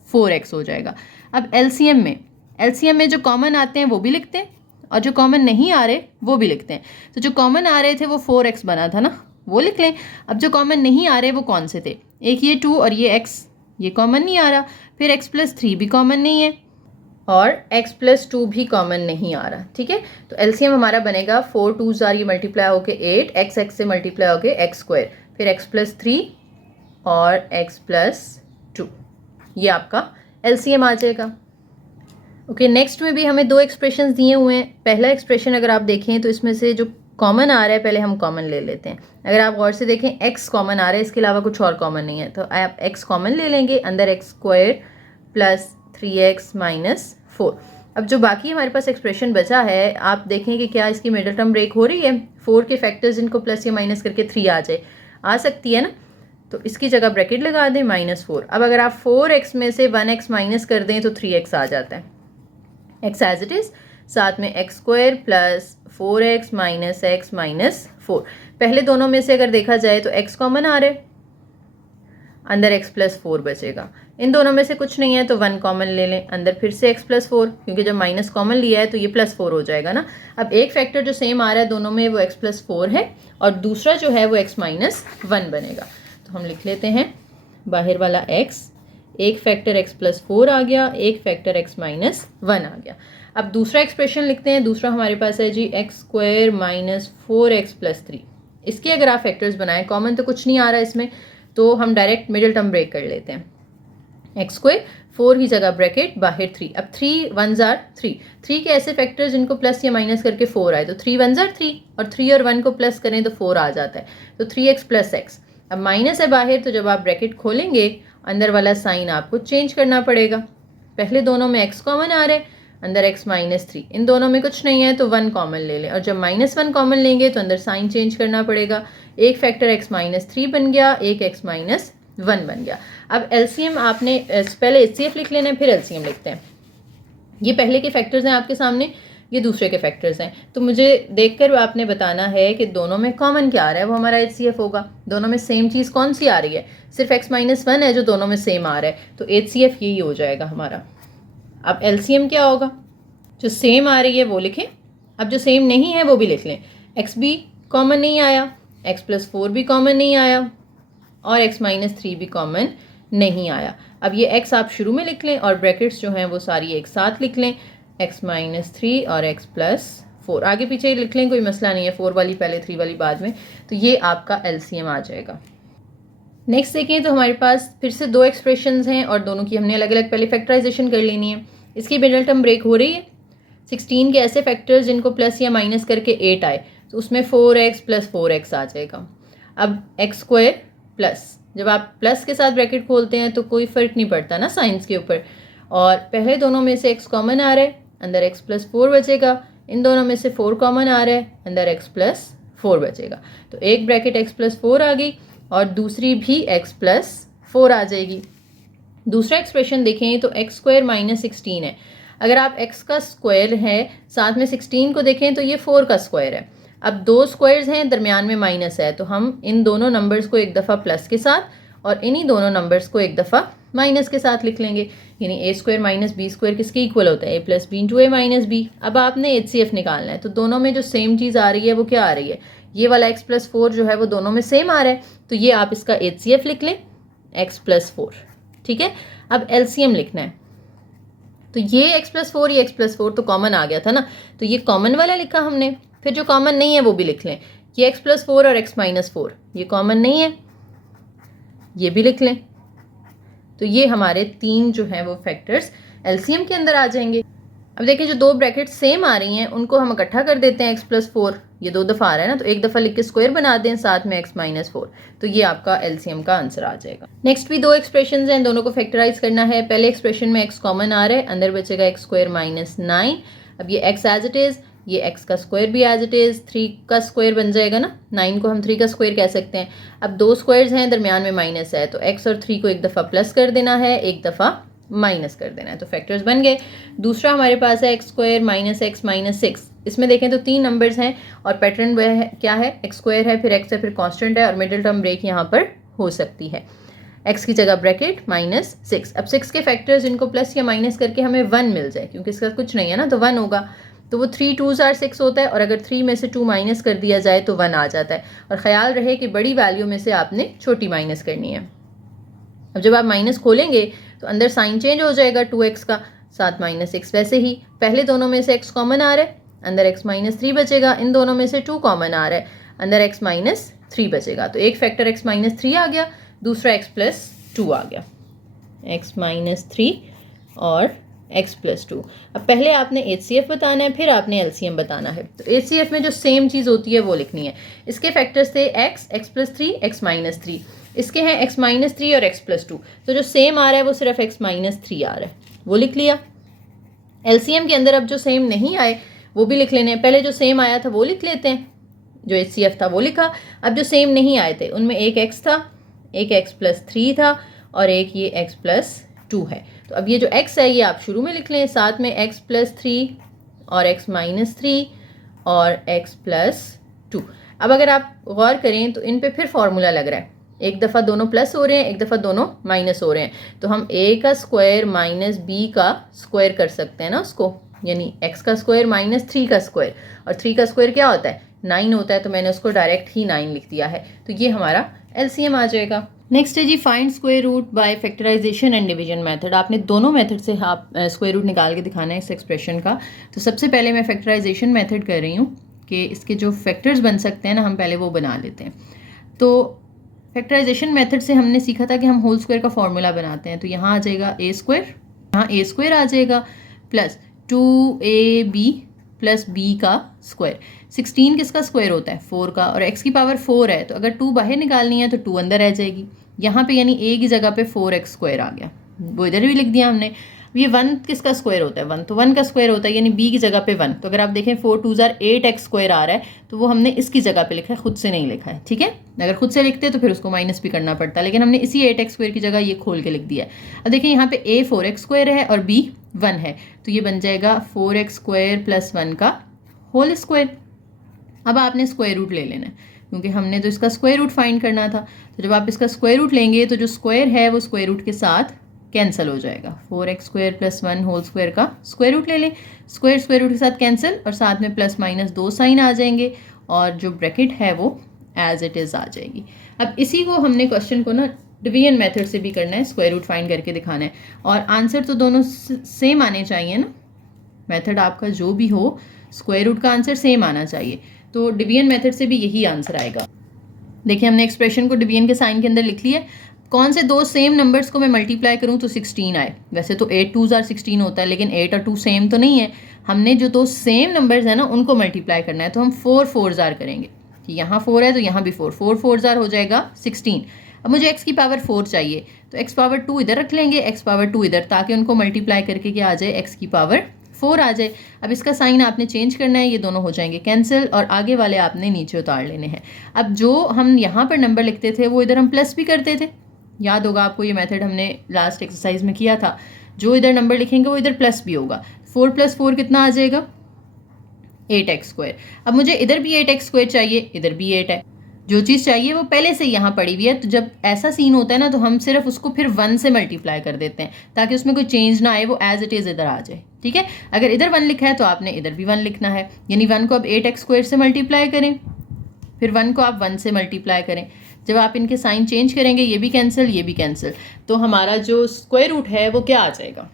4x हो जाएगा। अब LCM में जो कॉमन आते हैं वो भी लिखते हैं और जो कॉमन नहीं आ रहे वो भी लिखते हैं। तो जो कॉमन आ रहे थे वो 4x बना था ना, वो लिख लें। अब जो कॉमन नहीं आ रहे वो कौन से थे, एक ये 2 और ये x, ये कॉमन नहीं आ रहा। फिर x प्लस 3 भी कॉमन नहीं है और x प्लस 2 भी कॉमन नहीं आ रहा। ठीक है, तो एलसीएम हमारा बनेगा 4 2s आर ये मल्टीप्लाई होके 8, x से मल्टीप्लाई होके x स्क्वायर, फिर x प्लस 3 और x प्लस 2, ये आपका एलसीएम आ जाएगा। ओके, नेक्स्ट में भी हमें दो एक्सप्रेशंस दिए हुए हैं। पहला एक्सप्रेशन अगर आप देखें तो इसमें से जो कॉमन आ रहा है पहले हम कॉमन ले लेते हैं। अगर आप गौर से देखें x कॉमन आ रहा है, इसके अलावा कुछ और कॉमन नहीं है, तो आप x कॉमन ले लेंगे, अंदर x square plus 3x minus 4। अब जो बाकी हमारे पास एक्सप्रेशन बचा है, आप देखें कि क्या इसकी मिडिल टर्म ब्रेक हो रही है। 4 के फैक्टर्स इनको प्लस या माइनस करके 3 आ जाए, आ सकती है ना, तो इसकी जगह ब्रैकेट लगा दें -4। अब अगर आप 4x में से 1x माइनस कर दें तो 3x आ जाता है, x एज इट इज़, साथ में x square plus 4x minus x minus 4। पहले दोनों में से अगर देखा जाए तो x कॉमन आ रहा है अंदर x प्लस 4 बचेगा। इन दोनों में से कुछ नहीं है तो 1 कॉमन ले लें, अंदर फिर से x प्लस 4, क्योंकि जब माइनस कॉमन लिया है तो ये प्लस 4 हो जाएगा ना। अब एक फैक्टर जो सेम आ रहा है दोनों में वो x प्लस 4 है और दूसरा जो है वो x माइनस 1 बनेगा। तो हम लिख लेते हैं बाहर वाला x, एक फैक्टर x प्लस 4 आ गया, एक फैक्टर x माइनस 1 आ गया। अब दूसरा एक्सप्रेशन लिखते हैं। दूसरा हमारे पास है जी x square minus 4x plus 3। इसके अगर आप फैक्टर्स बनाएं, कॉमन तो कुछ नहीं आ रहा इसमें, तो हम डायरेक्ट मिडिल टर्म ब्रेक कर लेते हैं। एक्स स्क्वायर 4 की जगह ब्रैकेट बाहर 3। अब 3 1s are 3। 3 के ऐसे फैक्टर्स जिनको प्लस या माइनस करके 4 आए, तो 3 1s are 3 और 3 और 1 को प्लस करें तो 4 आ जाता है, तो 3x प्लस x। अब माइनस है बाहर, तो जब आप ब्रैकेट खोलेंगे अंदर वाला साइन आपको चेंज करना पड़ेगा। पहले दोनों में x कॉमन आ रहा है, अंदर x माइनस 3, इन दोनों में कुछ नहीं है तो 1 कॉमन ले लें, और जब माइनस 1 कॉमन लेंगे तो अंदर साइन चेंज करना पड़ेगा। एक फैक्टर x माइनस 3 बन गया, एक x माइनस 1 बन गया। अब एलसीएम आपने पहले एचसीएफ लिख लेना है, फिर एलसीएम लिखते हैं। ये पहले के फैक्टर्स हैं आपके सामने, ये दूसरे के फैक्टर्स हैं, तो मुझे देखकर आपने बताना है कि दोनों में कॉमन क्या आ रहा है, वो हमारा एचसीएफ होगा। दोनों में सेम चीज़ कौन सी आ रही है, सिर्फ x माइनस 1 है जो दोनों में सेम आ रहा है, तो एचसीएफ यही हो जाएगा हमारा। अब एलसीएम क्या होगा, जो सेम आ रही है वो लिखें, अब जो सेम नहीं है वो भी लिख लें। x भी कॉमन नहीं आया, x प्लस 4 भी कॉमन नहीं आया और x माइनस 3 भी कॉमन नहीं आया। अब ये x आप शुरू में लिख लें और ब्रैकेट्स जो हैं वो सारी एक साथ लिख लें, x माइनस 3 और x प्लस 4 आगे पीछे लिख लें, कोई मसला नहीं है, 4 वाली पहले 3 वाली बाद में। तो ये आपका एलसीएम आ जाएगा। नेक्स्ट देखें तो हमारे पास फिर से दो एक्सप्रेशंस हैं और दोनों की हमने अलग अलग पहले फैक्टराइजेशन कर लेनी है। इसकी मिडल टर्म ब्रेक हो रही है। 16 के ऐसे फैक्टर्स जिनको प्लस या माइनस करके 8 आए, तो उसमें 4x प्लस 4x आ जाएगा। अब x स्क्वायर प्लस, जब आप प्लस के साथ ब्रैकेट खोलते हैं तो कोई फ़र्क नहीं पड़ता ना साइंस के ऊपर, और पहले दोनों में से x कॉमन आ रहा है, अंदर x प्लस 4 बचेगा। इन दोनों में से 4 कॉमन आ रहा है, अंदर x प्लस 4 बचेगा। तो एक ब्रैकेट x प्लस 4 आ गई और दूसरी भी x प्लस 4 आ जाएगी। दूसरा एक्सप्रेशन देखें तो एक्स स्क्वायर माइनस 16 है। अगर आप x का स्क्वायर है साथ में 16 को देखें तो ये 4 का स्क्वायर है। अब दो स्क्वायर्स हैं, दरमियान में माइनस है, तो हम इन दोनों नंबर्स को एक दफ़ा प्लस के साथ और इन्हीं दोनों नंबर्स को एक दफ़ा माइनस के साथ लिख लेंगे। यानी ए स्क्वायर माइनस बी स्क्वायर किसके इक्वल होता है, ए plus b into a minus B. अब आपने एचसीएफ निकालना है, तो दोनों में जो सेम चीज़ आ रही है वो क्या आ रही है, ये वाला x प्लस 4 जो है वो दोनों में सेम आ रहा है, तो ये आप इसका एचसीएफ लिख लें x प्लस 4। ठीक है, अब एलसीएम लिखना है, तो ये x प्लस 4 ये x प्लस 4 तो कॉमन आ गया था ना, तो ये कॉमन वाला लिखा हमने। फिर जो कॉमन नहीं है वो भी लिख लें, ये x प्लस 4 और x माइनस 4 ये कॉमन नहीं है, ये भी लिख लें। तो ये हमारे तीन जो हैं वो फैक्टर्स एलसीएम के अंदर आ जाएंगे। अब देखिए जो दो ब्रैकेट सेम आ रही हैं उनको हम इकट्ठा कर देते हैं। x प्लस 4 ये दो दफ़ा आ रहा है ना, तो एक दफ़ा लिख के स्क्वायर बना दें साथ में x माइनस 4, तो ये आपका एलसीएम का आंसर आ जाएगा। नेक्स्ट भी दो एक्सप्रेशन हैं, दोनों को फैक्टराइज करना है। पहले एक्सप्रेशन में x कॉमन आ रहा है, अंदर बचेगा x स्क्वायर माइनस 9। अब ये x एज इट इज़, ये x का स्क्वायर भी एज इट इज़ 3 का स्क्वायर बन जाएगा ना, 9 को हम 3 का स्क्वायर कह सकते हैं। अब दो स्क्वायर्स हैं, दरमियान में माइनस है, तो x और 3 को एक दफ़ा प्लस कर देना है, एक दफ़ा माइनस कर देना है, तो फैक्टर्स बन गए। दूसरा हमारे पास है x square minus x minus 6। इसमें देखें तो तीन नंबर्स हैं और पैटर्न वह है क्या है, एक्स स्क्वायर है, फिर एक्स है, फिर कांस्टेंट है और मिडिल टर्म ब्रेक यहाँ पर हो सकती है। एक्स की जगह ब्रैकेट माइनस 6। अब 6 के फैक्टर्स जिनको प्लस या माइनस करके हमें 1 मिल जाए, क्योंकि इसका कुछ नहीं है ना, तो 1 होगा, तो वो 3 2s are 6 होता है, और अगर 3 में से 2 माइनस कर दिया जाए तो 1 आ जाता है। और ख्याल रहे कि बड़ी वैल्यू में से आपने छोटी माइनस करनी है। अब जब आप माइनस खोलेंगे तो अंदर साइन चेंज हो जाएगा 2x का, साथ माइनस 6। वैसे ही पहले दोनों में से x कॉमन आ रहा है, अंदर x माइनस 3 बचेगा। इन दोनों में से 2 कॉमन आ रहा है, अंदर x माइनस 3 बचेगा। तो एक फैक्टर x माइनस 3 आ गया, दूसरा x प्लस 2 आ गया, x माइनस 3 और x प्लस 2। अब पहले आपने एचसीएफ बताना है, फिर आपने एलसीएम बताना है। तो एचसीएफ में जो सेम चीज़ होती है वो लिखनी है। इसके फैक्टर्स थे x प्लस 3, x माइनस 3। इसके हैं x माइनस 3 और x प्लस 2, तो जो सेम आ रहा है वो सिर्फ x माइनस 3 आ रहा है, वो लिख लिया। एलसीएम के अंदर अब जो सेम नहीं आए वो भी लिख लेने हैं। पहले जो सेम आया था वो लिख लेते हैं, जो एचसीएफ था वो लिखा। अब जो सेम नहीं आए थे उनमें एक x था, एक x प्लस 3 था और एक ये x प्लस 2 है। तो अब ये जो x है ये आप शुरू में लिख लें, साथ में x प्लस 3 और x माइनस 3 और x प्लस 2। अब अगर आप गौर करें तो इन पे फिर फॉर्मूला लग रहा है, एक दफ़ा दोनों प्लस हो रहे हैं, एक दफ़ा दोनों माइनस हो रहे हैं, तो हम a का स्क्वायर माइनस b का स्क्वायर कर सकते हैं ना उसको, यानी x का स्क्वायर माइनस 3 का स्क्वायर, और 3 का स्क्वायर क्या होता है 9 होता है, तो मैंने उसको डायरेक्ट ही 9 लिख दिया है, तो ये हमारा LCM आ जाएगा। नेक्स्ट है जी find square root by factorisation and division method. आपने दोनों मेथड से आप स्क्वायर रूट निकाल के दिखाना है इस एक्सप्रेशन का। तो सबसे पहले मैं फैक्टराइजेशन मेथड कर रही हूँ कि इसके जो फैक्टर्स बन सकते हैं ना, हम पहले वो बना लेते हैं। तो फैक्टराइजेशन मेथड से हमने सीखा था कि हम होल स्क्वायर का फॉर्मूला बनाते हैं। तो यहाँ आ जाएगा a स्क्वायर, यहाँ a स्क्वायर आ जाएगा प्लस 2ab प्लस b का स्क्वायर। 16 किसका स्क्वायर होता है 4 का, और x की पावर 4 है, तो अगर 2 बाहर निकालनी है तो 2 अंदर रह जाएगी। यहाँ पे यानी a की जगह पे 4x स्क्वायर आ गया, वो इधर भी लिख दिया हमने। ये 1 किसका स्क्वायर होता है 1, तो 1 का स्क्वायर होता है, यानी b की जगह पे 1। तो अगर आप देखें 4 2 8x स्क्वायर आ रहा है, तो वो हमने इसकी जगह पे लिखा है, खुद से नहीं लिखा है, ठीक है। अगर खुद से लिखते तो फिर उसको माइनस भी करना पड़ता, लेकिन हमने इसी 8x स्क्वायर की जगह ये खोल के लिख दिया है। अब देखिए यहाँ पे a 4x स्क्वायर है और b 1 है, तो ये बन जाएगा 4x स्क्वायर प्लस 1 का होल स्क्वायर। अब आपने स्क्वायर रूट ले लेना है, क्योंकि हमने तो इसका स्क्वायर रूट फाइंड करना था। तो जब आप इसका स्क्वायर रूट लेंगे तो जो स्क्वायर है वो स्क्वायर रूट के साथ कैंसिल हो जाएगा। 4x square plus 1 whole square का स्क्वायर रूट ले लें, स्क्वायर स्क्वायर रूट के साथ कैंसिल, और साथ में प्लस माइनस 2 साइन आ जाएंगे, और जो ब्रैकेट है वो एज इट इज़ आ जाएगी। अब इसी को हमने क्वेश्चन को ना डिवीजन मेथड से भी करना है, स्क्वायर रूट फाइंड करके दिखाना है, और आंसर तो दोनों सेम आने चाहिए ना। मेथड आपका जो भी हो, स्क्वायर रूट का आंसर सेम आना चाहिए, तो डिवीजन मेथड से भी यही आंसर आएगा। देखिए हमने एक्सप्रेशन को डिवीजन के साइन के अंदर लिख लिया। कौन से दो सेम नंबर्स को मैं मल्टीप्लाई करूं तो 16 आए। वैसे तो 8 2s are 16 होता है, लेकिन 8 और 2 सेम तो नहीं है। हमने जो दो सेम नंबर्स हैं ना उनको मल्टीप्लाई करना है, तो हम 4 4s are करेंगे कि यहाँ 4 है तो यहाँ भी 4 4 4s are हो जाएगा 16। अब मुझे x की पावर 4 चाहिए, तो x पावर 2 इधर रख लेंगे, x पावर 2 इधर, ताकि उनको मल्टीप्लाई करके क्या आ जाए x की पावर 4 आ जाए। अब इसका साइन आपने चेंज करना है, ये दोनों हो जाएंगे कैंसिल, और आगे वाले आपने नीचे उतार लेने हैं। अब जो हम यहाँ पर नंबर लिखते थे वो इधर हम प्लस भी करते थे, याद होगा आपको, ये मेथड हमने लास्ट एक्सरसाइज में किया था। जो इधर नंबर लिखेंगे वो इधर प्लस भी होगा। 4 + 4 कितना आ जाएगा 8x स्क्वायर। अब मुझे इधर भी 8x स्क्वायर चाहिए, इधर भी 8 है। जो चीज़ चाहिए वो पहले से यहाँ पड़ी हुई है, तो जब ऐसा सीन होता है ना तो हम सिर्फ उसको फिर 1 से मल्टीप्लाई कर देते हैं, ताकि उसमें कोई चेंज ना आए, वो एज इट इज़ इधर आ जाए, ठीक है। अगर इधर 1 लिखा है तो आपने इधर भी 1 लिखना है, यानी 1 को अब 8x स्क्वायर से मल्टीप्लाई करें, फिर 1 को आप 1 से मल्टीप्लाई करें। जब आप इनके साइन चेंज करेंगे, ये भी कैंसिल ये भी कैंसिल, तो हमारा जो स्क्वायर रूट है वो क्या आ जाएगा,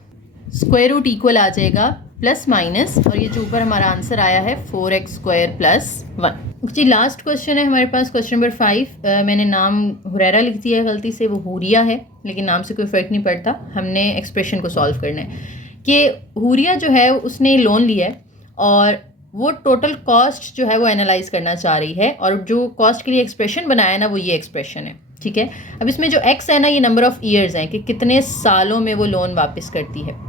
स्क्वायर रूट इक्वल आ जाएगा प्लस माइनस, और ये जो ऊपर हमारा आंसर आया है 4x स्क्वायर प्लस 1। जी लास्ट क्वेश्चन है हमारे पास, क्वेश्चन नंबर 5। मैंने नाम हुरैरा लिख दिया है गलती से, वो हुरिया है, लेकिन नाम से कोई फ़र्क नहीं पड़ता। हमने एक्सप्रेशन को सॉल्व करना है कि हुरिया जो है उसने लोन लिया है, और वो टोटल कॉस्ट जो है वो एनालाइज करना चाह रही है, और जो कॉस्ट के लिए एक्सप्रेशन बनाया ना वो ये एक्सप्रेशन है, ठीक है। अब इसमें जो x है ना, ये नंबर ऑफ़ ईयर्स हैं कि कितने सालों में वो लोन वापस करती है।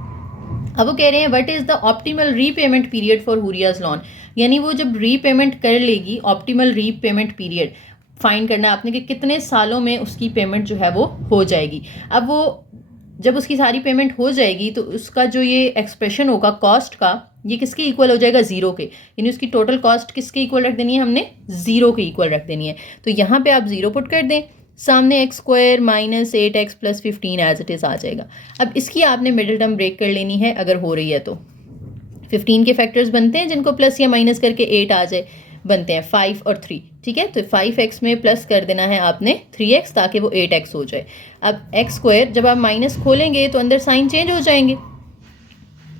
अब वो कह रहे हैं what is the optimal repayment period for हुरियाज लोन, यानी वो जब रीपेमेंट कर लेगी, ऑप्टिमल रीपेमेंट पीरियड फाइंड करना है आपने कि कितने सालों में उसकी पेमेंट जो है वो हो जाएगी। अब वो जब उसकी सारी पेमेंट हो जाएगी तो उसका जो ये एक्सप्रेशन होगा कॉस्ट का, ये किसके इक्वल हो जाएगा 0 के, यानी उसकी टोटल कॉस्ट किसके इक्वल रख देनी है, हमने 0 के इक्वल रख देनी है। तो यहाँ पे आप 0 पुट कर दें, सामने x square minus 8x plus 15 as it is आ जाएगा। अब इसकी आपने मिडिल टर्म ब्रेक कर लेनी है, अगर हो रही है तो 15 के फैक्टर्स बनते हैं जिनको प्लस या माइनस करके 8 आ जाए, बनते हैं 5 और 3, ठीक है। तो 5x में प्लस कर देना है आपने 3x, ताकि वो 8x हो जाए। अब x स्क्वायर जब आप माइनस खोलेंगे तो अंदर साइन चेंज हो जाएंगे,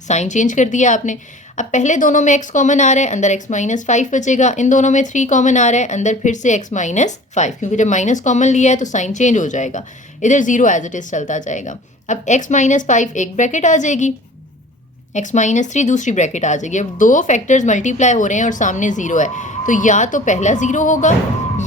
साइन चेंज कर दिया आपने। अब पहले दोनों में x कॉमन आ रहा है, अंदर x माइनस 5 बचेगा। इन दोनों में 3 कॉमन आ रहा है, अंदर फिर से x माइनस 5, क्योंकि जब माइनस कॉमन लिया है तो साइन चेंज हो जाएगा, इधर 0 एज इट इज़ चलता जाएगा। अब x माइनस 5 एक ब्रैकेट आ जाएगी, x माइनस 3 दूसरी ब्रैकेट आ जाएगी। अब दो फैक्टर्स मल्टीप्लाई हो रहे हैं और सामने 0 है, तो या तो पहला 0 होगा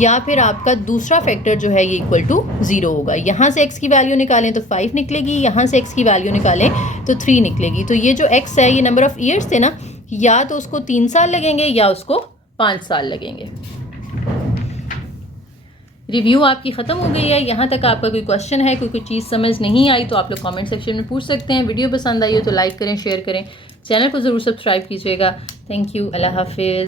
या फिर आपका दूसरा फैक्टर जो है ये इक्वल टू 0 होगा। यहाँ से x की वैल्यू निकालें तो 5 निकलेगी, यहाँ से x की वैल्यू निकालें तो 3 निकलेगी। तो ये जो x है ये नंबर ऑफ़ ईयर्स थे ना, या तो उसको 3 साल लगेंगे या उसको 5 साल लगेंगे। रिव्यू आपकी ख़त्म हो गई है। यहाँ तक आपका कोई क्वेश्चन है, कोई चीज़ समझ नहीं आई तो आप लोग कमेंट सेक्शन में पूछ सकते हैं। वीडियो पसंद आई हो तो लाइक करें, शेयर करें, चैनल को ज़रूर सब्सक्राइब कीजिएगा। थैंक यू, अल्लाह हाफिज़।